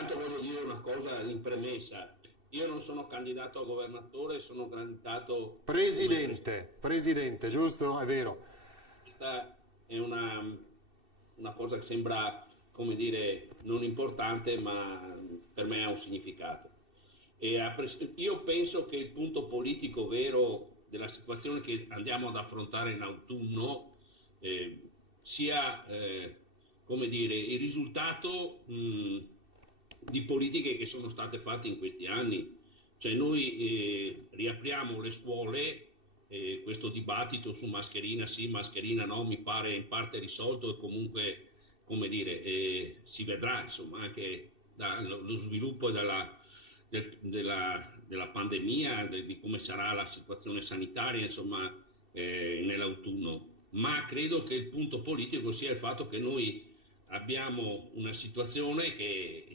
intanto voglio dire una cosa in premessa. Io non sono candidato a governatore, sono candidato Presidente, giusto? È vero. questa è una cosa che sembra, come dire, non importante, ma per me ha un significato. Io penso che il punto politico vero della situazione che andiamo ad affrontare in autunno sia, come dire, il risultato di politiche che sono state fatte in questi anni. Cioè noi riapriamo le scuole, questo dibattito su mascherina sì, mascherina no, mi pare in parte risolto e comunque, come dire, si vedrà insomma anche dallo sviluppo della pandemia, di come sarà la situazione sanitaria insomma nell'autunno. Ma credo che il punto politico sia il fatto che noi abbiamo una situazione che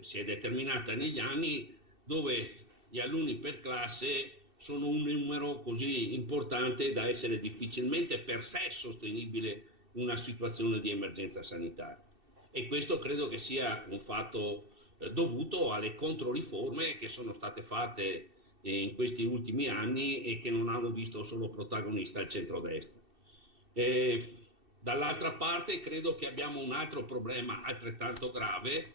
si è determinata negli anni dove gli alunni per classe sono un numero così importante da essere difficilmente per sé sostenibile in una situazione di emergenza sanitaria. E questo credo che sia un fatto dovuto alle controriforme che sono state fatte in questi ultimi anni e che non hanno visto solo protagonista il centrodestra. Dall'altra parte credo che abbiamo un altro problema altrettanto grave,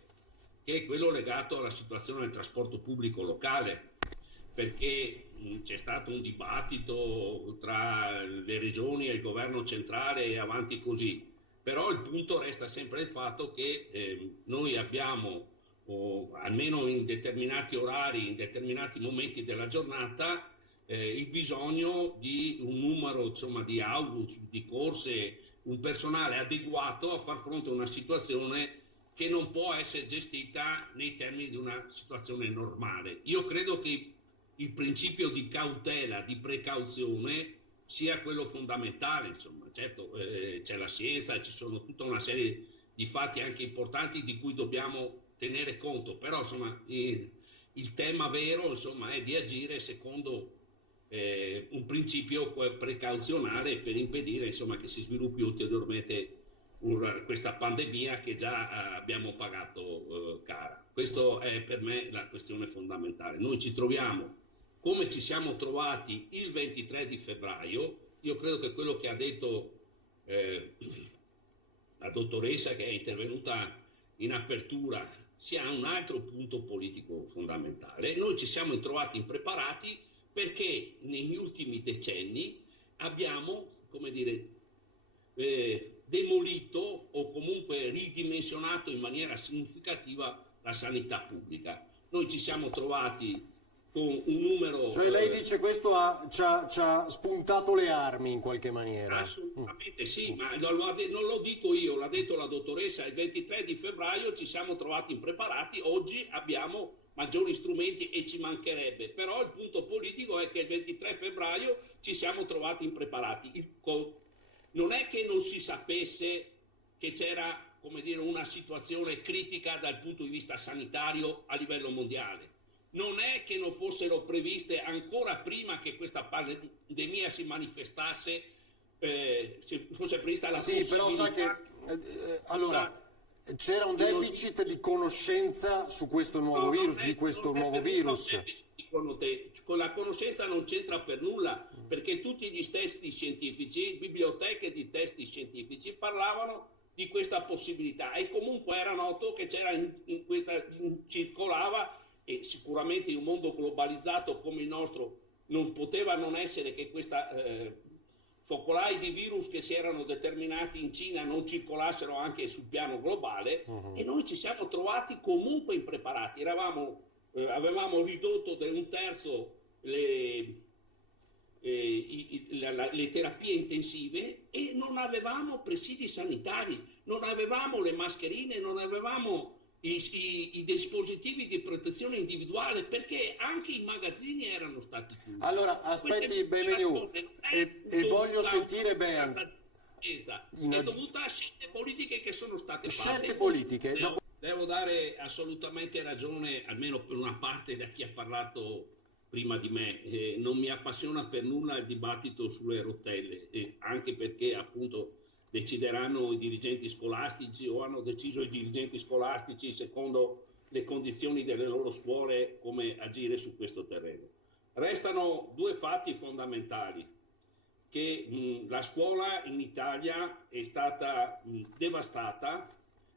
che è quello legato alla situazione del trasporto pubblico locale, perché c'è stato un dibattito tra le regioni e il governo centrale e avanti così, però il punto resta sempre il fatto che noi abbiamo, almeno in determinati orari, in determinati momenti della giornata, il bisogno di un numero insomma, di autobus, di corse, un personale adeguato a far fronte a una situazione che non può essere gestita nei termini di una situazione normale. Io credo che il principio di cautela, di precauzione sia quello fondamentale, insomma. Certo c'è la scienza, ci sono tutta una serie di fatti anche importanti di cui dobbiamo tenere conto, però insomma il tema vero insomma è di agire secondo un principio precauzionale per impedire insomma che si sviluppi ulteriormente questa pandemia che già abbiamo pagato cara. Questa è per me la questione fondamentale. Noi ci troviamo come ci siamo trovati il 23 di febbraio. Io credo che quello che ha detto la dottoressa che è intervenuta in apertura sia un altro punto politico fondamentale. Noi ci siamo trovati impreparati perché negli ultimi decenni abbiamo, come dire, demolito o comunque ridimensionato in maniera significativa la sanità pubblica. Noi ci siamo trovati con un numero... Cioè lei dice questo ci ha spuntato le armi in qualche maniera. Assolutamente sì, ma non lo dico io, l'ha detto la dottoressa, il 23 di febbraio ci siamo trovati impreparati, oggi abbiamo maggiori strumenti e ci mancherebbe, però il punto politico è che il 23 febbraio ci siamo trovati impreparati. Non è che non si sapesse che c'era, come dire, una situazione critica dal punto di vista sanitario a livello mondiale. Non è che non fossero previste ancora prima che questa pandemia si manifestasse, se fosse prevista la possibilità... Sì, però sa che allora c'era un deficit di conoscenza su questo nuovo virus, di questo nuovo virus. Con la conoscenza non c'entra per nulla, perché tutti gli testi scientifici, biblioteche di testi scientifici parlavano di questa possibilità e comunque era noto che c'era circolava, e sicuramente in un mondo globalizzato come il nostro non poteva non essere che questa focolai di virus che si erano determinati in Cina non circolassero anche sul piano globale. E noi ci siamo trovati comunque impreparati. Avevamo ridotto di un terzo le terapie intensive e non avevamo presidi sanitari, non avevamo le mascherine, non avevamo i dispositivi di protezione individuale, perché anche i magazzini erano stati chiusi. Allora aspetti Benvenu e voglio sentire bene. È dovuta a scelte politiche che sono state fatte. Scelte politiche. Devo dare assolutamente ragione, almeno per una parte, da chi ha parlato prima di me. Non mi appassiona per nulla il dibattito sulle rotelle, anche perché appunto decideranno i dirigenti scolastici o hanno deciso i dirigenti scolastici secondo le condizioni delle loro scuole, come agire su questo terreno. Restano due fatti fondamentali, che la scuola in Italia è stata devastata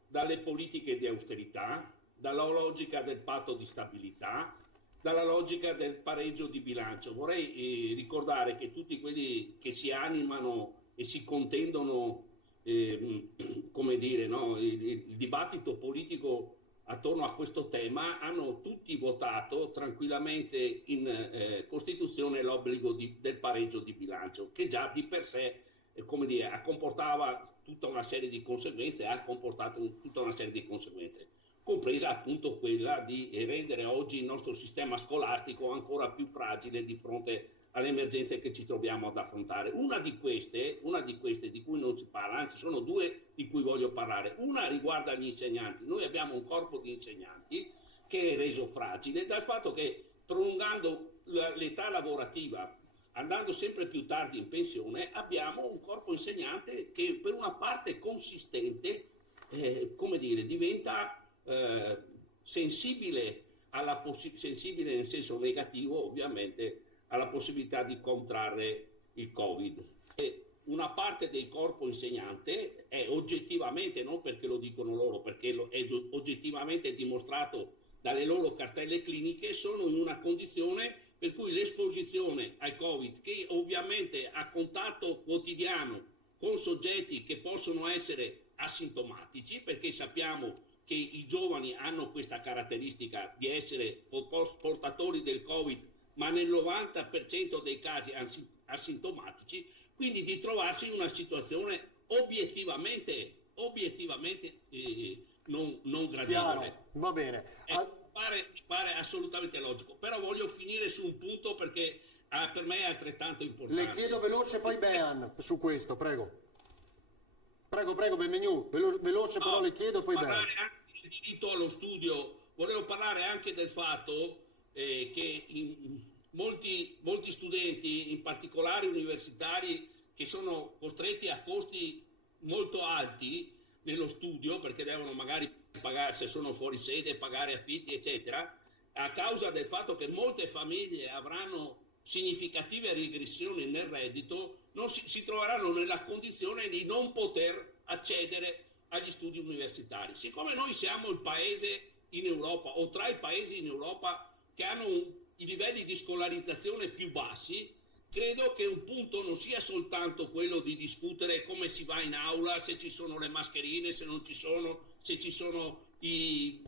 dalle politiche di austerità, dalla logica del patto di stabilità, dalla logica del pareggio di bilancio. Vorrei ricordare che tutti quelli che si animano e si contendono come dire, no, il dibattito politico attorno a questo tema hanno tutti votato tranquillamente in Costituzione l'obbligo del pareggio di bilancio, che già di per sé come dire, comportava tutta una serie di conseguenze, ha comportato tutta una serie di conseguenze, compresa appunto quella di rendere oggi il nostro sistema scolastico ancora più fragile di fronte alle emergenze che ci troviamo ad affrontare. Una di queste di cui non si parla, anzi sono due di cui voglio parlare. Una riguarda gli insegnanti. Noi abbiamo un corpo di insegnanti che è reso fragile dal fatto che, prolungando l'età lavorativa, andando sempre più tardi in pensione, abbiamo un corpo insegnante che per una parte consistente come dire, diventa sensibile sensibile nel senso negativo, ovviamente, alla possibilità di contrarre il Covid. E una parte del corpo insegnante è oggettivamente, non perché lo dicono loro, perché è oggettivamente dimostrato dalle loro cartelle cliniche, sono in una condizione per cui l'esposizione al Covid, che ovviamente a contatto quotidiano con soggetti che possono essere asintomatici, perché sappiamo che i giovani hanno questa caratteristica di essere portatori del Covid, ma nel 90% dei casi asintomatici, quindi di trovarsi in una situazione obiettivamente non gradevole. Chiaro, va bene. Mi pare assolutamente logico, però voglio finire su un punto perché per me è altrettanto importante. Le chiedo veloce poi Bean su questo, prego. Prego, Benvenu, veloce però le chiedo poi Bean. Parlare anche del diritto allo studio, volevo parlare anche del fatto che molti studenti, in particolare universitari, che sono costretti a costi molto alti nello studio, perché devono magari pagare, se sono fuori sede, pagare affitti, eccetera, a causa del fatto che molte famiglie avranno significative regressioni nel reddito, si troveranno nella condizione di non poter accedere agli studi universitari. Siccome noi siamo il paese in Europa, o tra i paesi in Europa che hanno i livelli di scolarizzazione più bassi, credo che un punto non sia soltanto quello di discutere come si va in aula, se ci sono le mascherine, se non ci sono, se ci sono i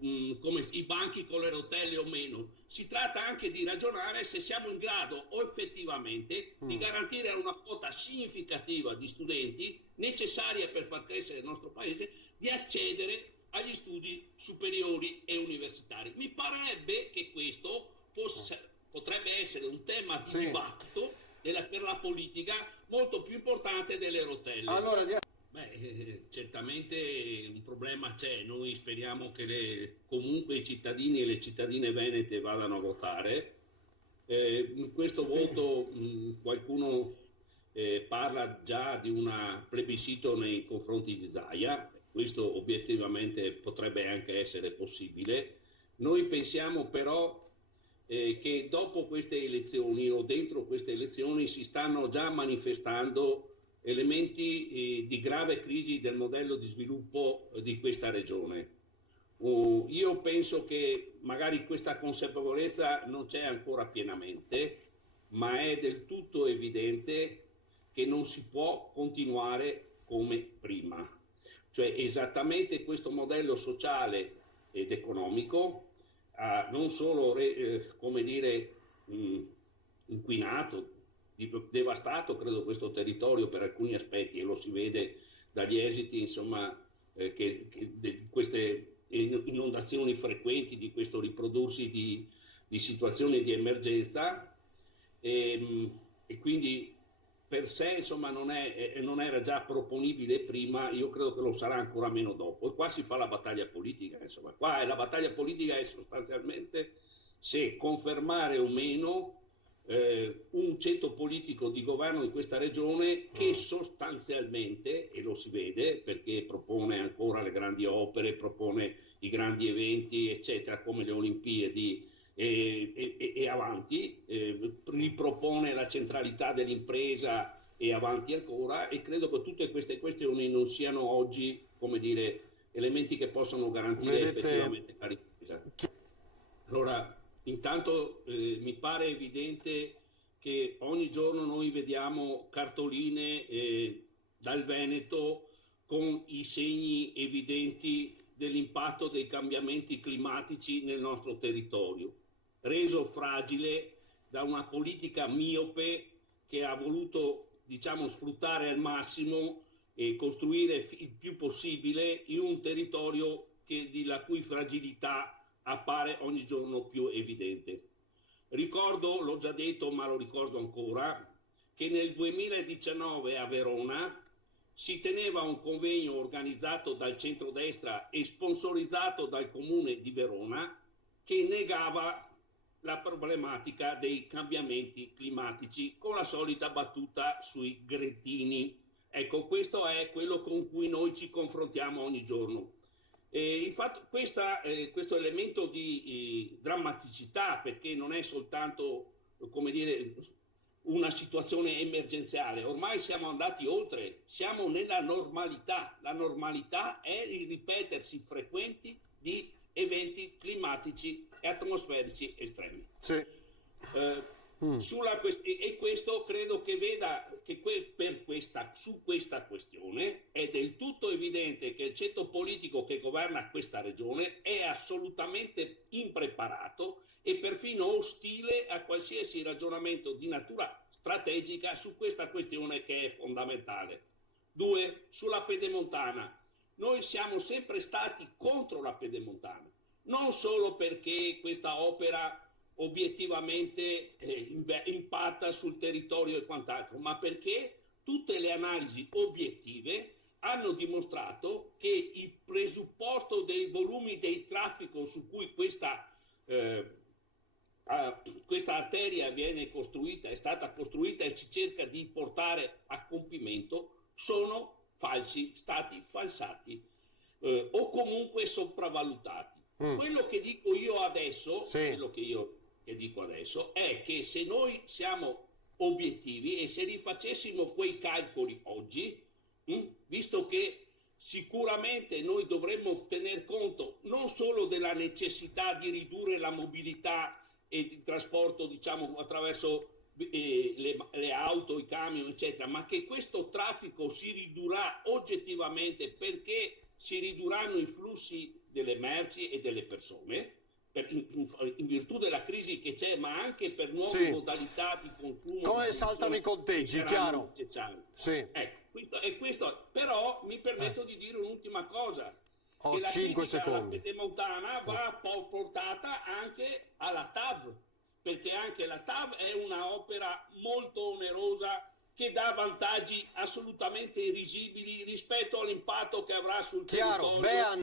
banchi con le rotelle o meno. Si tratta anche di ragionare se siamo in grado o effettivamente di garantire una quota significativa di studenti necessaria per far crescere il nostro paese di accedere agli studi superiori e universitari. Mi parebbe che questo potrebbe essere un tema di dibattito per la politica molto più importante delle rotelle. Allora, certamente un problema c'è, noi speriamo che comunque i cittadini e le cittadine venete vadano a votare. In questo voto qualcuno parla già di un plebiscito nei confronti di Zaia, questo obiettivamente potrebbe anche essere possibile. Noi pensiamo però che dopo queste elezioni o dentro queste elezioni si stanno già manifestando elementi di grave crisi del modello di sviluppo di questa regione. Io penso che magari questa consapevolezza non c'è ancora pienamente, ma è del tutto evidente che non si può continuare come prima. Cioè esattamente questo modello sociale ed economico non solo come dire inquinato, devastato credo questo territorio per alcuni aspetti, e lo si vede dagli esiti insomma di queste inondazioni frequenti, di questo riprodursi di situazioni di emergenza, e quindi per sé insomma non era già proponibile prima, io credo che lo sarà ancora meno dopo. E qua si fa la battaglia politica, insomma. Qua la battaglia politica è sostanzialmente se confermare o meno un ceto politico di governo in questa regione che sostanzialmente, e lo si vede perché propone ancora le grandi opere, propone i grandi eventi, eccetera, come le Olimpiadi e avanti, ripropone la centralità dell'impresa e avanti ancora, e credo che tutte queste questioni non siano oggi, come dire, elementi che possano garantire effettivamente la ripresa. Allora, intanto mi pare evidente che ogni giorno noi vediamo cartoline dal Veneto con i segni evidenti dell'impatto dei cambiamenti climatici nel nostro territorio, reso fragile da una politica miope che ha voluto, diciamo, sfruttare al massimo e costruire il più possibile in un territorio la cui fragilità appare ogni giorno più evidente. Ricordo, l'ho già detto ma lo ricordo ancora, che nel 2019 a Verona si teneva un convegno organizzato dal centrodestra e sponsorizzato dal comune di Verona che negava la problematica dei cambiamenti climatici con la solita battuta sui gretini. Ecco, questo è quello con cui noi ci confrontiamo ogni giorno. Infatti questo elemento di drammaticità, perché non è soltanto, come dire, una situazione emergenziale, ormai siamo andati oltre, siamo nella normalità. La normalità è il ripetersi frequenti di eventi climatici e atmosferici estremi. Sì. E questo credo che veda che su questa questione è del tutto evidente che il ceto politico che governa questa regione è assolutamente impreparato e perfino ostile a qualsiasi ragionamento di natura strategica su questa questione che è fondamentale. 2. Sulla pedemontana. Noi siamo sempre stati contro la pedemontana, non solo perché questa opera obiettivamente impatta sul territorio e quant'altro, ma perché tutte le analisi obiettive hanno dimostrato che il presupposto dei volumi del traffico su cui questa arteria viene costruita, è stata costruita e si cerca di portare a compimento, sono stati falsati o comunque sopravvalutati. Quello che dico io adesso, è che se noi siamo obiettivi e se rifacessimo quei calcoli oggi, visto che sicuramente noi dovremmo tener conto non solo della necessità di ridurre la mobilità e il trasporto, diciamo, attraverso le auto, i camion, eccetera, ma che questo traffico si ridurrà oggettivamente perché si ridurranno i flussi delle merci e delle persone in virtù della crisi che c'è, ma anche per nuove modalità di consumo. Come saltano i conteggi, chiaro? Sì. Ecco, questo, però mi permetto di dire un'ultima cosa. Ho 5 secondi. La pedemontana va portata anche alla TAV, perché anche la TAV è una opera molto onerosa che dà vantaggi assolutamente irrisibili rispetto all'impatto che avrà sul territorio.